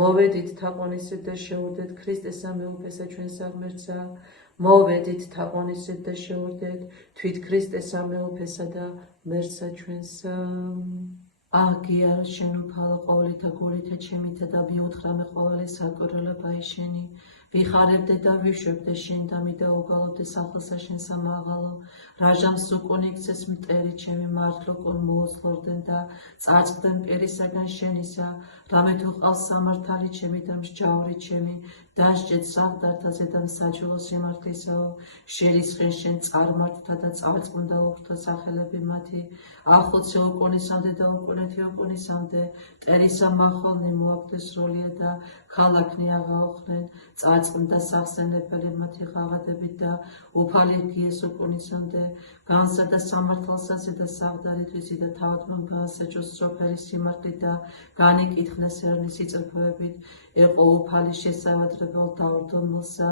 მოვედით თაყვანისეთ და შეურდეთ ქრისტესა მეუფესა ჩვენსა ღმერთსა. მოვედით თაყვანისეთ და შეურდეთ თვით ქრისტესა მეუფესა და ღმერთსა ჩვენსა. აგია შენ უფალო ყოვლითა გულითა ჩემითა და მიუთხრამე ყოველი საკვირველება შენი. ვიხარებდე და ვიშვებდე შენ დამი და უგალობდე სახელსა შენსა მაღალო. რაჟამს უკუნ იქცეს მტერი ჩემი მართლო კუნ მოუსლორდენ და წარწყდნენ პირისაგან შენისა. რამე თუ ყავს სამართალი ჩემი და მსჯაური ჩემი. დასჯეთ საღდართაზე და მსაჯულო სიმართლისაო. შერისხენ შენ წარმართთა და წარწყვნდა უღრთო სახელები მათი. ახოცე უკუნისამდე და უკუნეთი უკუნისამდე. მტერისა მახოლნი მოაგდეს სროლია და ქალაქნი აღაოხრენ. წარწყვნდა სახსენებელი მათი ღაღადებით და უფალი გიეს უკუნისამდე. განსა და სამართალსაზე და საღდარითვისი და თავადმან განსაჯოს სროფელი სიმართლით და განიკითხნეს ერნის სიწრფეებით. ეყო უფალი შესავადრებელ დავრდომილსა.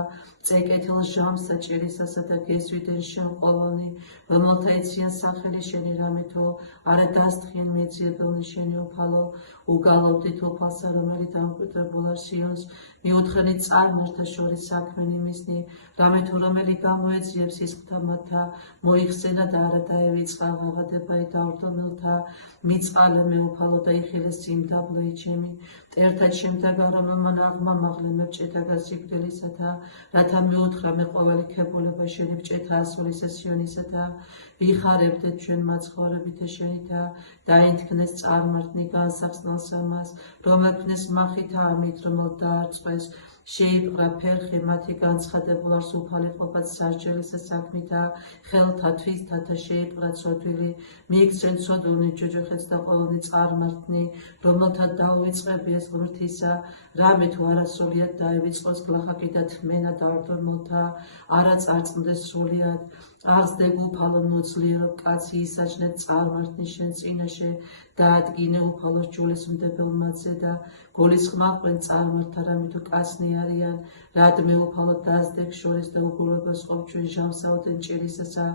წეკეთილ ჟამსა ჭირისასა და გესვიდენ შენ ყოვლონი. რომელთა ეციან სახელი შენი რამეთო არა დასთხიან მეძიებელნი შენი უფალო. უგალობდით უფალსა რომელი დამკვიდრებულ არ სიონს. მიუთხრენი წარმართთა შორის საქმენი მისნი. რამე თუ რომელი გამოეძიებს სისხლთა მათთა. მოიხსენა და არა დაევიწყა ღაღადებაი დავრდომილთა. მიწყალე მე უფალო და იხილეს სიმდაბლეი ჩემი. მტერთა ჩემთაგან რომელმან აღმამაღლე მე ბჭეთა სიკვდილისათა. რათა მიუთხრა მე ყოველი ქებულება შენი ბჭეთა ასულისა სიონისათა. ვიხარებდეთ ჩვენ მაცხოვრებითა შენითა. დაინთქნეს წარმართნი განსახსნელს ამას. რომელქმნეს მახითა ამით რომელ დაარწყვეს. შეიპყრა ფერხი მათი განცხადებულ არს უფალი ყოფად სასჯელისა საქმითა. ხელთა თვისთათა შეიპყრა ცოდვილი. მიიქცენ ცოდულნი ჯოჯოხეთს და ყოველნი წარმართნი. რომელთა დაუვიწყები ეს ღმრთისა. რამე თუ არასრულიად დაევიწყოს გლახაკი და თმენა დავრდომილთა. არა წარწყნდეს სრულიად. აღსდებ უფალო ნუძლიერო კაცი ისაჯნეთ წარმართნი შენ წინაშე. დაადგინე უფალოს ჯულის მდებელ მათზე და გულისხმავყვენ წარმართთა რამე თუ კაცნი არიან. რადმე უფალო დასდებ შორის და უგულვებას ყოფ ჩვენ ჟამსაოდენ ჭირისასა.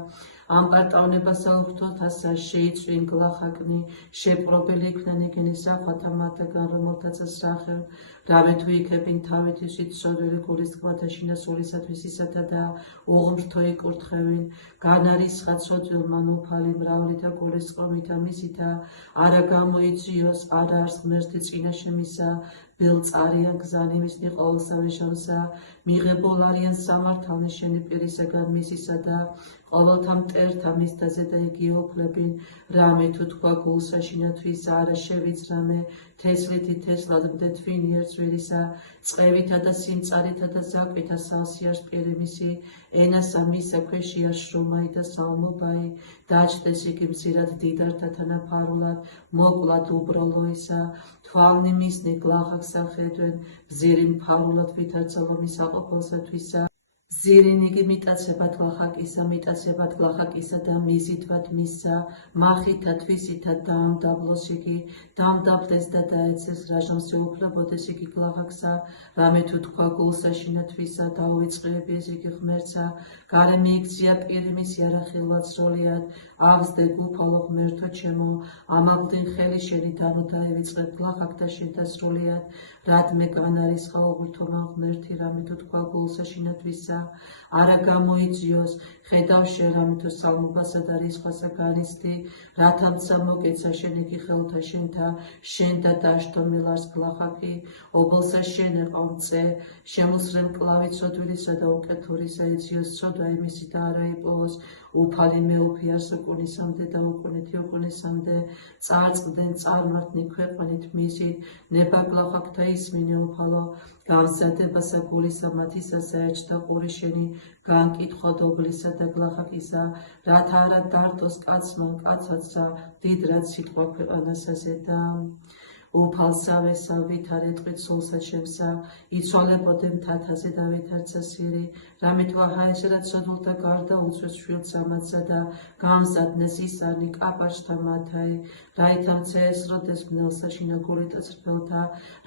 ამ პარტავნებასა უხთოთასა შეიწვინ გლახაკნი. შეპყრობილი იქნენ იგენი სახვათა მათგან რომელთაც ასრახევ. რამე თუ იქებინ თავითვისით სოდვილი გულის თქმათა შინასულისათვის ისათა და უღმრთო იკურთხევინ. განარისხა ცოდვილმა უფალი მრავლი და გულისწყრომითა მისითა. არა გამოიძიოს არა არს ღმერთი წინაშე მისა. ბელწარიან გზანი მისნი ყოველსავე ჟამსა. მიღებულ არიან სამართალნი შენი პირისაგან მისისა და ყოველთა მტერთა მისდაზე და იგი ოფლებინ. რამე თუ თქვა გულსა შინათვისა არა შევიძრამე. თესლითი თესლად მდეთვინი ერთვირისა. წყევითა და სიმწარითა და ზაკვითა სავსიარს პირიმისი. ენასა მისა ქვეშია შრომაი და საომობაი. დაჯდეს იგი მზირად დიდართა თანაფარულად. მოკლად უბრალოისა. თვალნი მისნი გლახაკს ახედვენ. მზირი მფარულად ვითარცალო მისაყოფილსათვისა. ზირინ იგი მიტაცებად გლახაკისა, მიტაცებად გლახაკისა და მიზიდვად მისა. მახითა თვისითა დაამდაბლოს იგი. დაამდაბლდეს და დაეცეს რაჟამს ეუფლებოდეს იგი გლახაკსა. რამე თუ თქვა გულსა შინათვისა დაუვიწყებიეს იგი ღმერთსა. გარე მიიქცია პირიმისი არა ხილვად სროლიად. აღსდებ უფალო ღმერთო ჩემო. ამაგდენ ხელი შენი დანო დაევიწყებ გლახაკთა შენთა სროლიად. რადმე განარისხა უღრთომა ღმერთი რამე თუ თქვა გულსა შინათვისა. არა გამოიძიოს. ხედავ შენ რამე თუ სალმობასა და რისხვასა განიცდი. რათა მცა მოგეცა შენ იგი ხელთა შენთა. შენ და დაშტომილ არს გლახაკი. ობოლსა შენ ეყავ მწე. შემოსრე მკლავი ცოდვილისა და უკეთურისა ეძიოს ცოდვა იმისი და არა იპოვოს. უფალი მეუფი არს უკუნისამდე და უკუნეთი უკუნისამდე. წარწყდნენ წარმართნი ქვეყნით მისით. ნება გლახაკთა ისმინე უფალო. გამზადებასა გულისა მათისა საერთთა ყური შენი. განკითხვა დობლისა და გლახაკისა. რათა არა დარტოს კაცმა კაცაცსა. დიდ რაც სიტყვა ქვეყანასასედა. უფალსავესა ვითარეთყვით სულსა ჩემსა. იცვალებოდე მთათაზე და ვითარცა სირი. რამე თუ აჰაეშერად ცოდულთა გარდა უწვეს შვილს ამათსა და გამზადნეს ისარნი კაპაშთა მათაი. რაითა მცე ესროდეს ბნელსა შინაგურიტა წრფელთა.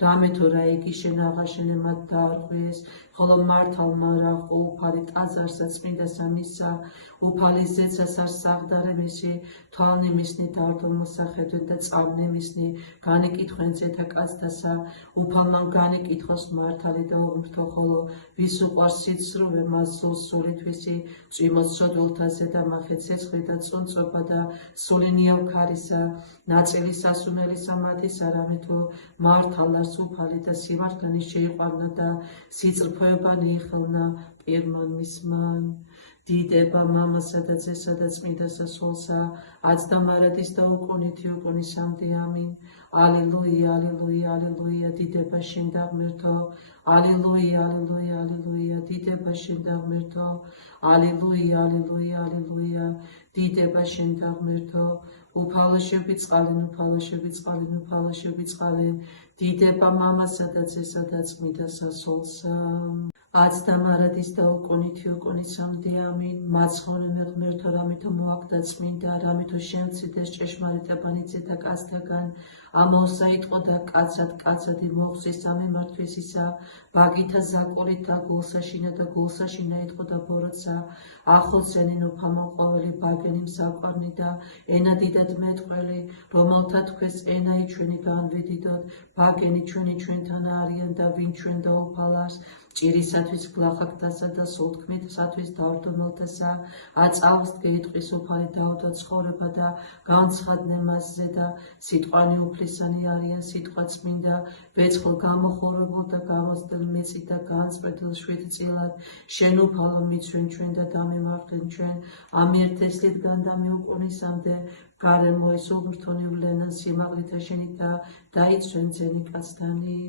რამე თუ რა იგი შენ აღაშენე მათ დაარღვიეს. ხოლო მართალმა რა უფალი ტაძარსაც წმინდა სამისა უფალი ზეცას არ საღდარე მისი თვალნი მისნი დარდო მოსახედვენ და წავნე მისნი განიკითხვენ ზეთა კაცთასა უფალმა განიკითხოს მართალი და უღმრთო ხოლო ვის უყვარს სიცრუვე მას სულს სულითვისი წვიმოს სოდულთა ზედა მახე ცეცხლი და წუნწობა და სული ნიავქარისა ნაწილი სასუნელისა მათის არამე თუ მართალას უფალი და სიმართლენი შეიყვარნა და სიწრფოებანი იხელნა პირმან მისმან დიდება მამასა და ძესა და წმინდა სასულსა აც და მარადის და უკუნითი უკუნისამდე ამინ ალილუია ალილუია ალილუია დიდება შენ და ღმერთო ალილუია ალილუია ალილუია დიდება შენ და ღმერთო ალილუია ალილუია ალილუია დიდება შენ და ღმერთო უფალაშები წყალენ უფალაშები წყალენ უფალაშები წყალენ დიდება მამასა და ძესა და წმინდა სასულსა აც და მარადის და უკუნითი უკუნისამდე ამინ მაცხოვნე ღმერთო რამითო მოაგდა წმინდა რამითო შემცირდეს ჭეშმარიტებანი ზედა კაცთაგან ამოსა იტყო და კაცად კაცადი მოხსის სამემართვისისა ბაგითა ზაკურით და გულსაშინა და გულსაშინა იტყო და ბოროტსა ახლოს ენინო ფამან ყოველი ბაგენი მსაყვარნი და ენა დიდად მეტყველი რომელთა თქვეს ენაი ჩვენი განვიდიდოთ ბაგენი ჩვენი ჩვენთან არიან და ვინ ჩვენ დაუფალავს ჭირისათვის გლახაკთასა და სულთქმითსათვის დავდომელთასა აწავს გეიტყვის უფალი დაუდო ცხოვრება და განცხადნე მასზე და სიტყვანი უფლისანი არიან სიტყვა წმინდა ვეცხლ გამოხორებულ და გამოცდილ მეწით და განწყვეტილ შვიდწილად შენ უფალო მიცვენ ჩვენ და დამემართლენ ჩვენ ამერთესლით განდამე უკუნისამდე გარემოის უბრთონი ვლენან სიმაღლითა შენი და დაიცვენ ძენი კაცთანი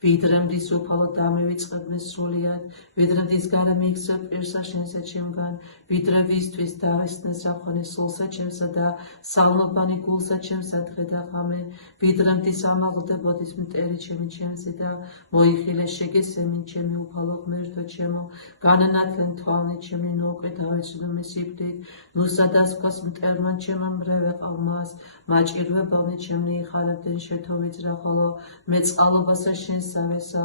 ვიდრემდის უფალო დამევიწყებნე სრულიად, ვიდრემდის გარემე იქცა პირსა შენსა ჩემგან, ვიდრე ვისთვის დავესნე საფხონე სულსა ჩემსა და სალმობანი გულსა ჩემსა დღე და ღამე, ვიდრემდის ამაღლდებოდის მტერი ჩემი ჩემზე და მოიხილე შეგესემინ ჩემი უფალო ღმერთო ჩემო, განანათლენ თვალნი ჩემი ნუ უკვე დავეცნო მისიფრით, ნუ სადასკვას მტერმან ჩემო მრევე ყავმას, მაჭირვებალნი ჩემნი იხარებდნენ შეთო ვიძრა ხოლო მე წყალობასა შენს სამესა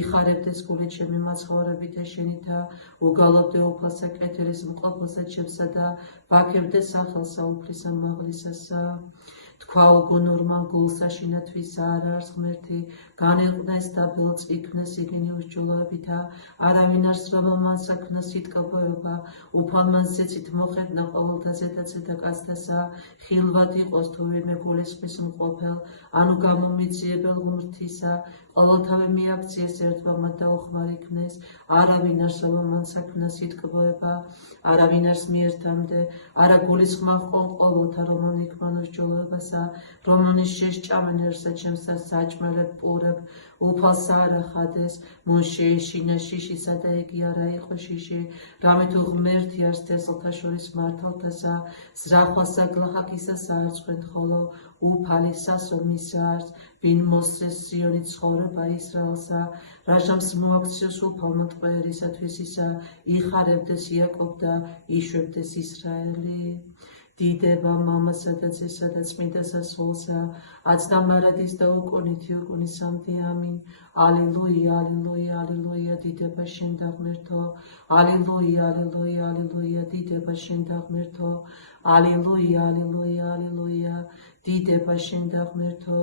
იხარებდეს გული ჩემი მაცხოვრებით შენითა უგალობდე უფალსა კეთილის მყოფოსა ჩემსა და ვაქებდე სახელსა უფლისა მაღლისასა თქვა უგუნურმან გულსაშინა თვისა არ არის ღმერთი განელყნეს და ბილწ იქნეს იგინი უსჯულოებითა არავინ არს რომელმან საქმნა სიტკბოება უფალმან ზეცით მოხედნა ყოველთა ზედაცედა კაცთასა ხილვად იყოს თუ ვინმე გულისხმის მყოფელ ანუ გამომიძიებელ ღმრთისა ყოველთავე მიაქციეს ერთმა და უხმარ იქნეს არავინ არს რომელმან საქმნა სიტკბოება არავინ არს მიერთამდე არა გულისხმა ჰყოლ ყოველთა რომან იქმან უსჯულოებას რომანის შეშჭამენერსა ჩემსა საჭმელებ პურებ უფალსა არა ხადეს მონში შინა შიშისა და იგი არა იყო შიში რამე თუ ღმერთი არს თესლთა შორის მართალთასა ზრახვასა გლახაკისა საარწყვენ ხოლო უფალისასო მისა არს ვინ მოსეს სიონი ცხოვრება ისრაელსა რაჟამს მოაქციოს უფალმა ტყვეერისათვის ისა იხარებდეს იაკობ და იშვებდეს ისრაელი დიდება მამასა და ძესა და წმინდა სასულსა აც და მარადის და უკუნითი უკუნისამდე ამინ ალილუია ალილუია ალილუია დიდება შენ და ღმერთო ალილუია ალილუია ალილუია დიდება შენ და ღმერთო ალილუია ალილუია ალილუია დიდება შენ და ღმერთო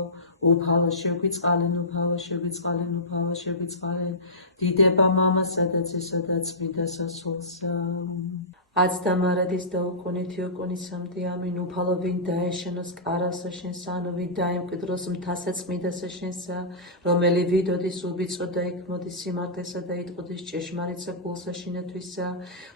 უფალო შეგვიწყალენ უფალო შეგვიწყალენ უფალო შეგვიწყალენ დიდება მამასა და ძესა და წმინდა სასულსა აც და მარადის და უკუნითი უკუნისამდე ამინ უფალო ვინ დაეშენოს კარასა შენსა ანუ ვინ დაემკვიდროს მთასა წმინდასა შენსა რომელი ვიდოდის უბიწო და ეკმოდის სიმართლესა და იტყოდის ჭეშმარიტსა გულსაშინათვისა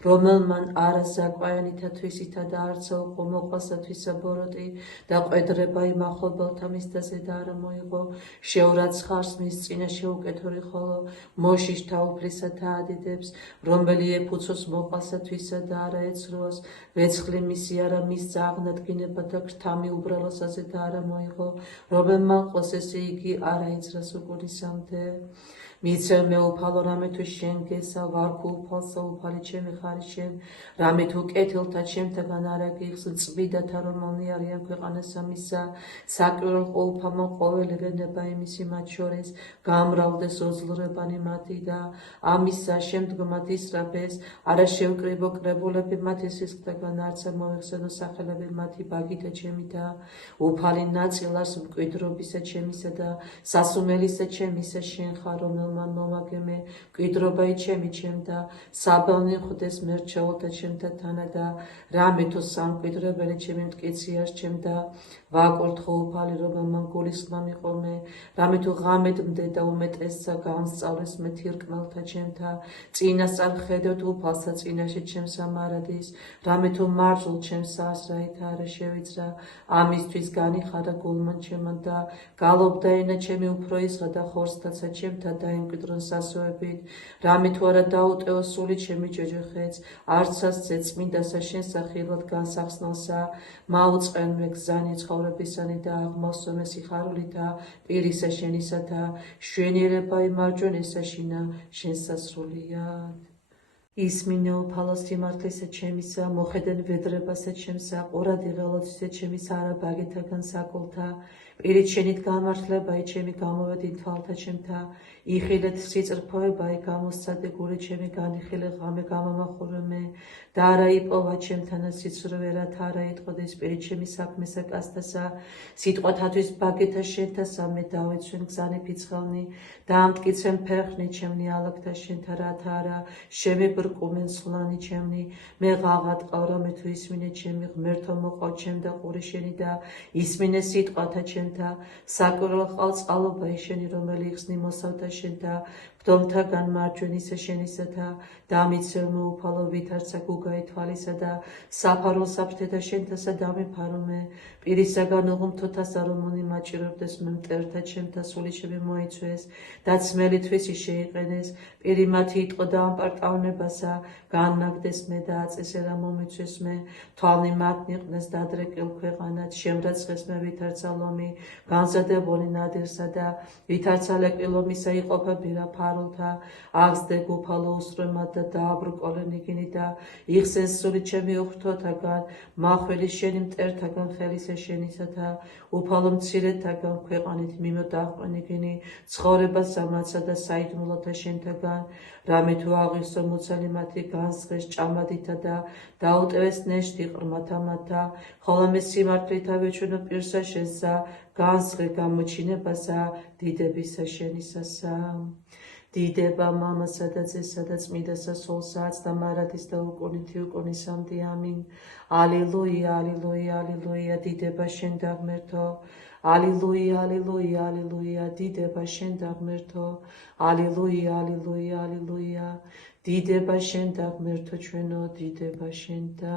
რომელმან არა ზაკვაიანითა თვისითა და არცა უყო მოყვასათვისა ბოროტი და ყვედრება იმ ახლობელთა მისდაზე და არა მოიღო შეურაც ხარს მის წინა შეუკეთური ხოლო მოშიშთა უფლისათა ადიდებს რომელი ეფუცოს მოყვასათვისა და არა ეცროს ვეცხლი მისი არა მის აღნადგინება და გრთამი უბრალოსაზე და არა მოიღო რომელმან ყოს ესე იგი არა იცრას უკუნისამდე მიცემ მეუფალო რამე თუ შენ გესა ვარქო უფალსა უფალი ჩემი ხარი შენ რამე თუ კეთილთა ჩემთაგან არ აგიხს წმიდათა რომლნი არიან ქვეყანასა მისა საკვირველ ყოველფალმა ყოველივენება იმისი მათ შორის გამრავლდეს ოზლურებანი მათი და ამისა შემდგომად ისრაფეს არა შევკრიბო კრებულები მათი სისხლთაგან არც არ მოიხსენო სახელები მათი ბაგითა ჩემი და უფალი ნაწილას მკვიდრობისა ჩემისა და სასუმელისა ჩემისა შენ ხარ რომელმან მომაგემე მკვიდრობაი ჩემი ჩემ და საბავნი ხვდეს მერჩეულთა ჩემთა თანა და რამე თუ სამკვიდრებელი ჩემი მტკიციას ჩემ და ვაკურთხო უფალი რომელმან გულისხმა მიყომე რამე თუ ღამედ მდე და უმეტესსა განსწავლეს მე თირკმელთა ჩემთა წინასწარ ხედავთ უფალსა წინაშე ჩემს ამარადის რამე თუ მარჯულ ჩემს ასრაით არა შევიძრა ამისთვის განიხარა გულმან ჩემან და გალობდა ენა ჩემი უფრო ისღა და ხორცთაცა ჩემთა დაიმკვიდრონ სასოებით რამე თუ არა დაუტეო სული ჩემი ჯოჯოხეთს არცას ძე წმინდასა შენ სახილად განსახსნელსა მაუწყენმე გზანი ცხოვრებისანი და აღმოსვენე სიხარულითა პირისა შენისა და შვენიერება იმარჯვენესა შინა შენ სასრულიად ისმინე უფალო სიმართლისა ჩემისა მოხედენ ვედრებასა ჩემსა ყურადი ღელოცისა ჩემის არა ბაგეთაგან საკულთა პირით შენით გამართლებაი ჩემი გამოვედი თვალთა ჩემთა იხილეთ სიწრფოებაი გამოსცადე გული ჩემი განიხილე ღამე გამომახურე და არა იპოვა ჩემთანა სიცრუე რათა არა იტყოდეს პირით ჩემი საქმესა კასტასა სიტყვათათვის ბაგეთა შენთასა მე დავეცვენ გზანი ფიცხელნი და ამტკიცენ ფერხნი ჩემნი ალაგთა შენთა რათა არა შემებრკუმენ სულანი ჩემნი მე ღაღად ყავრა მე თუ ისმინე ჩემი ღმერთო მოყავ ჩემ და ყური შენი და ისმინე სიტყვათა ჩემთა საკვირველ ყალწყალობაი შენი რომელი იხსნი მოსავთა შენთა ბდომთაგან მარჯვენისა შენისათა დამიცევ მეუფალო ვითარცა გუგაი თვალისა და საფარულ საფრთეთა შენთასა დამიფარო მე პირისაგან უღმრთოთასა რომონი მაჭირებდეს მე მტერთა ჩემთა სული ჩემი მოიცვეს და ძმელითვისი შეიყენეს პირი მათი იტყო და ამპარტავნებასა განნაგდეს მე და აწესერა მომიცვეს მე თვალნი მათნი ყნეს დადრეკილ ქვეყანად შემრაცხეს მე ვითარცა ლომი განზადებული ნადირსა და ვითარცა ლეკვილომისა იყოფა ბირა ფარულთა აღსდე გუფალო უსრემად და დააბრკოლენ იგინი და იხსენ სული ჩემი უხრთოთაგან მახვილი შენი მტერთაგან ხელისა შენისათა უფალო მცირეთაგან ქვეყანით მიმოდაჰყვენ იგინი ცხოვრება სამაცა და საიდუმლოთა შენთაგან რამე თუ აღისო მუცელი მათი განსღეს ჭამადითა და დაუტევეს ნეშტი ყრმათა მათთა ხოლო მე სიმართლითა ვეჩვენო პირსა შენსა განსღე გამოჩინებასა დიდებისა შენისასა დიდება მამასა და ძესა და წმიდასა სულსაც და მარადის და უკუნითი უკუნისამდე ამინ ალილუია ალილუია ალილუია დიდება შენ და ღმერთო ალილუია ალილუია ალილუია დიდება შენ და ღმერთო ალილუია ალილუია ალილუია დიდება შენ და ღმერთო ჩვენო დიდება შენ და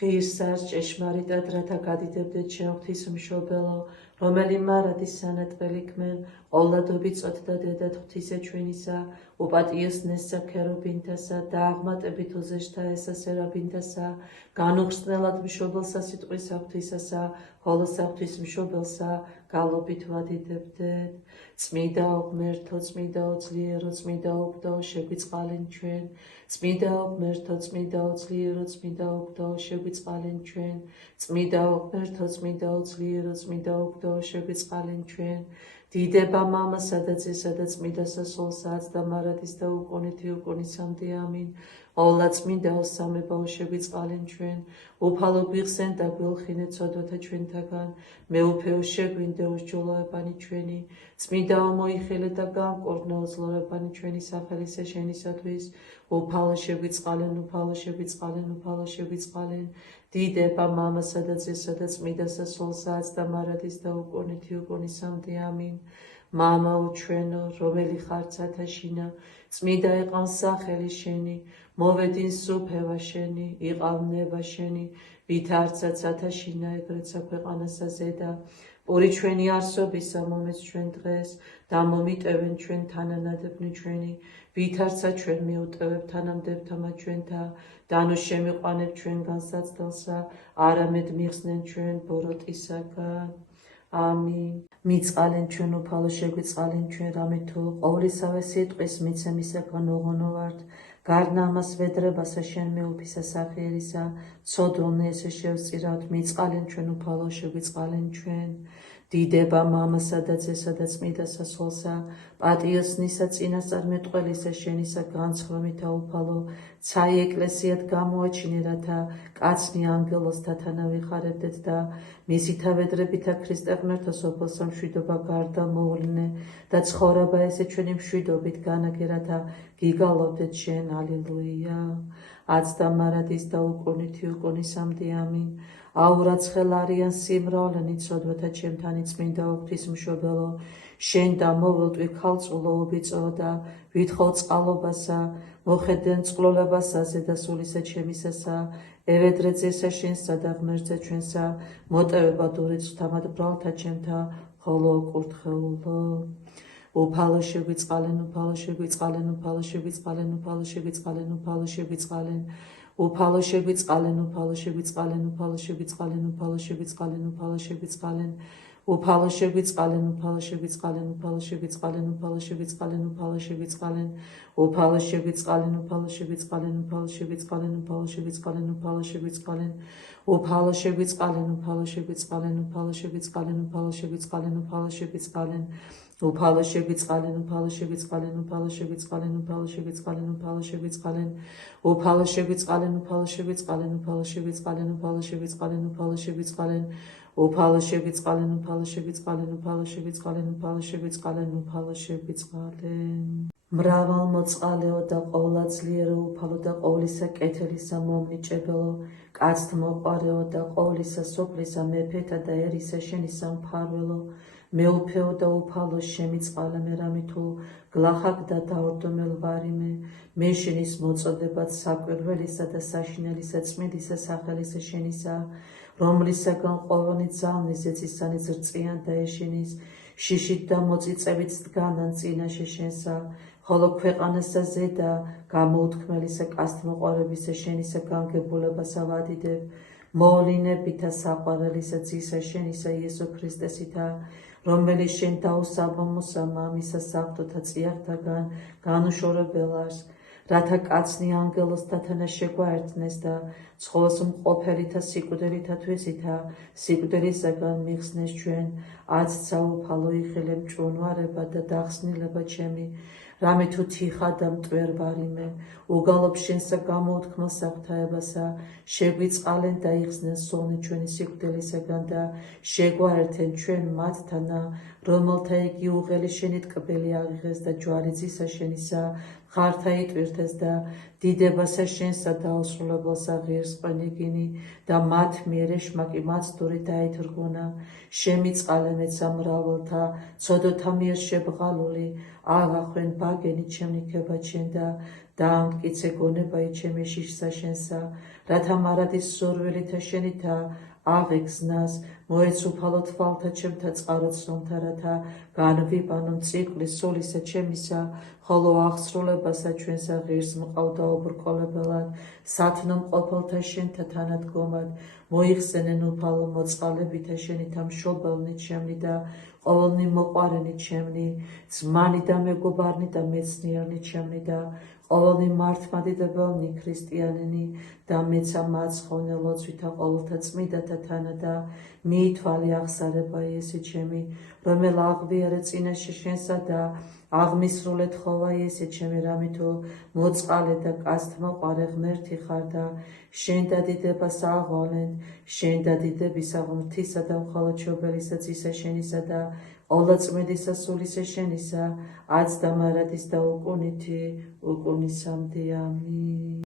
ღირსას ჭეშმარიტად რათა გადიდებდეთ შენ ღვთისმშობელო რომელი მარადის სანატყელი ქმენ ყოვლადობით წოთდა დედა ღვთისა ჩვენისა უპატიოსნესსა ქერუბინთასა და აღმატებით უზეშთა ესა სერაბინთასა განუხსნელად მშობელსა სიტყვისა ღვთისასა ხოლო საღვთისმშობელსა გალობით ვადიდებდეთ წმიდაო ღმერთო წმიდაო ძლიერო წმიდაო ღვთაო შეგვიწყალენ ჩვენ წმიდაო ღმერთო წმიდაო ძლიერო წმიდაო ღვთაო შეგვიწყალენ ჩვენ წმიდაო ღმერთო წმიდაო ძლიერო წმიდაო ღვთაო შეგვიწყალენ ჩვენ დიდება მამასა და ძესა და წმიდასა სულსაც და მარადის და უკუნითი უკუნისამდე ამინ ყოვლა წმინდაო სამებაო შეგვიწყალენ ჩვენ უფალო გვიხსენ და გველხინე ცოდვათა ჩვენთაგან მეუფეო შეგვინდე უსჯულოებანი ჩვენი წმინდაო მოიხელე და გამკორნე ოზლორებანი ჩვენი სახელისა შენისათვის უფალო შეგვიწყალენ უფალო შეგვიწყალენ უფალო შეგვიწყალენ დიდება მამასა და ძესა და წმიდასა სულსაც და მარადის და უკუნითი უკუნისამდე ამინ მამაო ჩვენო რომელი ხარ ცათაშინა წმიდა იყავ სახელი შენი მოვე딘 სუფევა შენი იყავ ნება შენი ვითარცა ცათაშინა ეგრეცა ქვეყანასა ზედა პური ჩვენი არსობისა მომეც ჩვენ დღეს და მომიტევენ ჩვენ თანანადებნი ჩვენი ვითარცა ჩვენ მიუტევებ თანამდებთა ჩვენთა და ნუ შემიყვანებ ჩვენ განსაცდელსა არამედ მიხსნენ ჩვენ ბოროტისაგან ამინ. მიწყალენ ჩვენ უფალო, შეგვიწყალენ ჩვენ რამე თუ ყოვლისავე სიტყვის მიცემისაგან ოღონო ვართ. გარნა ამას ვედრებასა შენ მეუფისა სახიერისა, ცოდვონი ესე შევწირავთ. მიწყალენ ჩვენ უფალო, შეგვიწყალენ ჩვენ. დიდება მამასა და ძესა და წმიდა სასულსა, პატიოსნისა წინასწარ მეტყველისა შენისა განცხრომითა უფალო, ცაი ეკლესიად გამოაჩინე, რათა კაცნი ანგელოზთა ვიხარებდეთ და მისითა ვედრებითა ქრისტე ღმერთო სოფელსა მშვიდობა გარდა მოვლინე და ცხოვრება ესე ჩვენი მშვიდობით განაგე, რათა გიგალობდეთ შენ. ალილუია. აცდა მარადის და უკუნითი უკუნისამდე ამინ. აურაცხელ არიან სიმრავლენი ცოდვათა ჩემთანი წმინდა ღვთისმშობელო, შენ და მოვლტვი ქალწულო უბიწო და ვითხოვ წყალობასა, მოხედენ წყლოლებასა ზედასულისა ჩემისასა, ევედრე ძესა შენსა და ღმერთზე ჩვენსა, მოტევება დური ღვთამად ბრალთა ჩემთა, ხოლო კურთხეულო. უფალო შეგვიწყალენ, უფალო შეგვიწყალენ, უფალო შეგვიწყალენ, უფალო შეგვიწყალენ, უფალო შეგვიწყალენ. უფალო შეგვიწყალენ, უფალო შეგვიწყალენ, უფალო შეგვიწყალენ, უფალო შეგვიწყალენ, უფალო შეგვიწყალენ. უფალო შეგვიწყალენ, უფალო შეგვიწყალენ, უფალო შეგვიწყალენ, უფალო შეგვიწყალენ, უფალო შეგვიწყალენ. უფალო შეგვიწყალენ, უფალო შეგვიწყალენ, უფალო შეგვიწყალენ, უფალო შეგვიწყალენ, უფალო შეგვიწყალენ. უფალო შეგვიწყალენ, უფალო შეგვიწყალენ, უფალო შეგვიწყალენ, უფალო შეგვიწყალენ, უფალო შეგვიწყალენ. უფალო შეგვიწყალენ, უფალო შეგვიწყალენ, უფალო შეგვიწყალენ, უფალო შეგვიწყალენ, უფალო შეგვიწყალენ. უფალო შეგვიწყალენ, უფალო შეგვიწყალენ, უფალო შეგვიწყალენ, უფალო შეგვიწყალენ, უფალო შეგვიწყალენ. უფალო შეგვიწყალენ, უფალო შეგვიწყალენ, უფალო შეგვიწყალენ, უფალო შეგვიწყალენ, უფალო შეგვიწყალენ. მრავალმოწყალეო და ყოვლადძლიერო უფალო და ყოვლისა კეთილისა მომნიჭებელო, კაცთმოყვარეო და ყოვლისა სოფლისა მეფეთა და ერისა შენისა მფარველო, მეუფეო და უფალო შემიწყალე მე რამე თუ გლახაკ და დაორდომელ ვარიმე, მე შენის მოწოდებად საკვირველისა და საშინელისა წმიდისა სახელისა შენისა, რომლისაგან ყოველნი ძალნი ზეცისანი ზრწიან და ეშინის, შიშით და მოწიწევით დგანან წინაშე შენსა, ხოლო ქვეყანასა ზედა გამოუთქმელისა კაცთმოყვარებისა შენისა განგებულებასა ვადიდებ, მოვლინებითა საყვარელისა ძისა შენისა იესო ქრისტესითა, რომელიც შენ დაუსაბამოსა მამისა საფრთხოთა წიაღთაგან განუშორებელარს, რათა კაცნი ანგელოზთათა შეგვაერთნეს და ცხოველს მყოფელითა სიკვდილითა თვისითა სიკვდილისაგან მიხსნეს ჩვენ. აცცა უფალო იხილე მჭუნვარება და დახსნილება ჩემი, რამე თუ თიხა და მტვერვარიმე, უგალობ შენსა გამოუთქმელსა ღვთაებასა, შეგვიწყალენ და იხსნენ სულნი ჩვენი სიკვდილისაგან და შეგვაერთენ ჩვენ მათთანა, რომელთა იგი უღელი შენი ტკბილი აღიღეს და ჯვარი ძისა შენისა ხართა იტვირთეს და დიდებასა შენსა დაუსრულებელსა ღირს ყვენიგინი და მათ მიერ ეშმაკი მაცდური დაეთრგუნა. შემიწყალე მეცა მრავალთა ცოდოთა მიერ შებღალული, აღახვენ ბაგენი ჩემნიქება ჩემ და დაამტკიცე გონება ჩემი შიშსა შენსა, რათა მარადის სურვილითა შენითა აღეგზნას, მოეც უფალო თვალთა ჩემთა წყაროცრომთა, რათა განვიბანო მწიყვლის სულისა ჩემისა, ხოლო აღსრულებასა ჩვენსა ღირს მყავდა უბრკოლებელად, სათნო მყოფელთა შენთა თანადგომად, მოიხსენენ უფალო მოწყალებითა შენითა მშობელნი ჩემნი და ყოველნი მოყვარენი ჩემნი, ძმანი და მეგობარნი და მეცნიერნი ჩემნი და ყოველნი მართლმადიდებელნი ქრისტიანენი და მეცა მაცხოვნე ლოცვითა ყოველთა წმიდათა თანა და მიითვალე აღსარება იესი ჩემი, რომელ აღვიარე წინაშე შენსა და აღმისრულე თხოვა იესი ჩემი, რამე თუ მოწყალე და კაცთმოყვარე ღმერთი ხარ და შენ დადიდებას აღვალენ, შენ დადიდებისა ღმრთისა და მხოლოდ მშობელისა ძისა შენისა და ყოვლადწმიდისა სულისა შენისა, აცდა მარადის და უკუნითი უკუნისამდე ამინ.